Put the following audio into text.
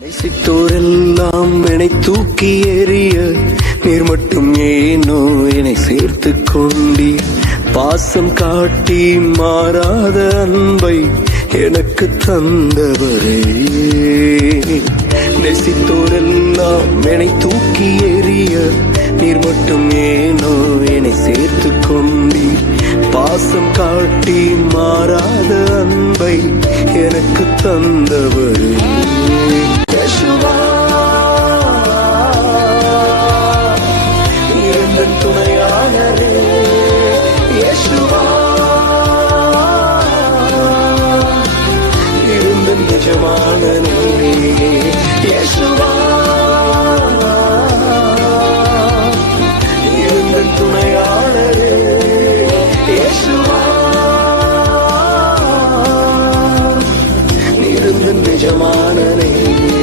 நேசித்தோரெல்லாம் என்னை தூக்கி எறிய நீர் மட்டும் ஏனோ என்னை சேர்த்து கொண்டீர். பாசம் காட்டி மாறாத அன்பை எனக்கு தந்தவரே. நேசித்தோரெல்லாம் என்னை தூக்கி எறிய நீர் மட்டும் ஏனோ என்னை சேர்த்து கொண்டீர். பாசம் காட்டி மாறாத அன்பை எனக்கு தந்தவரே.